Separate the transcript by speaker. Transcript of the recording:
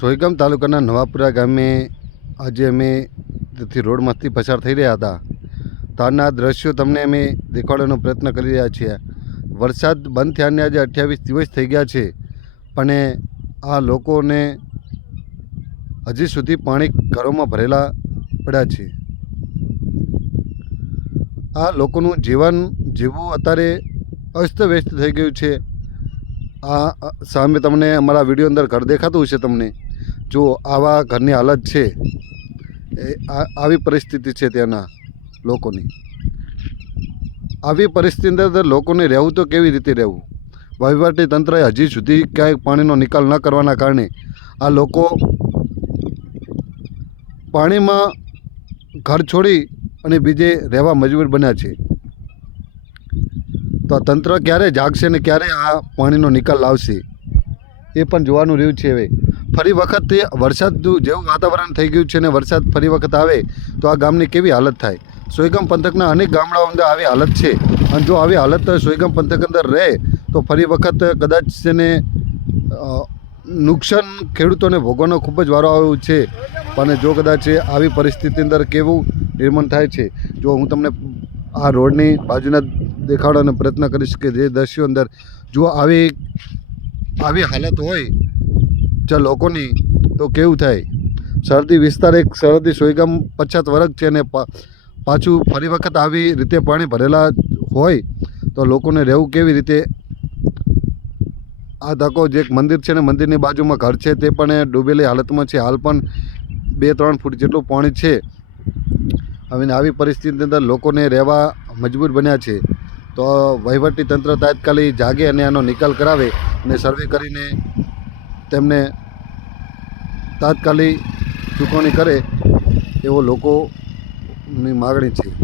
Speaker 1: સોયગામ તાલુકાના નવાપુરા ગામે આજે અમે રોડમાંથી પસાર થઈ રહ્યા હતા. ત્યારના દ્રશ્યો તમને અમે દેખાડવાનો પ્રયત્ન કરી રહ્યા છીએ. વરસાદ બંધ થયાને આજે અઠ્યાવીસ દિવસ થઈ ગયા છે. પણ આ લોકોને હજી સુધી પાણી ઘરોમાં ભરેલા પડ્યા છે. આ લોકોનું જીવન જીવવું અત્યારે અસ્તવ્યસ્ત થઈ ગયું છે. આ સામે તમને અમારા વીડિયો અંદર ઘર દેખાતું હશે તમને. જો આવા ઘરની હાલત છે આવી પરિસ્થિતિ છે ત્યાંના લોકોની. આવી પરિસ્થિતિ અંદર લોકોને રહેવું તો કેવી રીતે રહેવું? વહીવટી તંત્રએ હજી સુધી ક્યાંય પાણીનો નિકાલ ન કરવાના કારણે આ લોકો પાણીમાં ઘર છોડી અને બીજે રહેવા મજબૂર બન્યા છે. તો આ તંત્ર ક્યારે જાગશે ને ક્યારે આ પાણીનો નિકાલ લાવશે? એ પણ જોવાનું રહ્યું છે હવે. ફરી વખત વરસાદ જેવું વાતાવરણ થઈ ગયું છે ને વરસાદ ફરી વખત આવે, તો આ ગામની કેવી હાલત થાય? સોયગામ પંથકના અનેક ગામડાઓ અંદર આવી હાલત છે. અને જો આવી હાલત સોયગામ પંથક અંદર રહે, તો ફરી વખત કદાચ તેને નુકસાન ખેડૂતોને ભોગવવાનો ખૂબ જ વારો આવ્યો છે. અને જો કદાચ આવી પરિસ્થિતિ અંદર કેવું નિર્માણ થાય છે? જો હું તમને આ રોડની બાજુના દેખાડવાનો પ્રયત્ન કરીશ કે જે દ્રશ્યો અંદર જો આવી આવી હાલત હોય જે લોકોની, તો કેવું થાય? સરહદી વિસ્તાર એક સરહદી સોયગામ પછાત વર્ગ છે અને પાછું ફરી વખત આવી રીતે પાણી ભરેલા હોય, તો લોકોને રહેવું કેવી રીતે? આ ધક્કો જે એક મંદિર છે ને મંદિરની બાજુમાં ઘર છે તે પણ ડૂબેલી હાલતમાં છે. હાલ પણ બે ત્રણ ફૂટ જેટલું પાણી છે. હવે આવી પરિસ્થિતિની અંદર લોકોને રહેવા મજબૂર બન્યા છે. તો વહીવટી તંત્ર તાત્કાલિક જાગે અને આનો નિકાલ કરાવે અને સર્વે કરીને તેમને તાત્કાલિક ચૂકવણી કરે એવો લોકોની માગણી છે.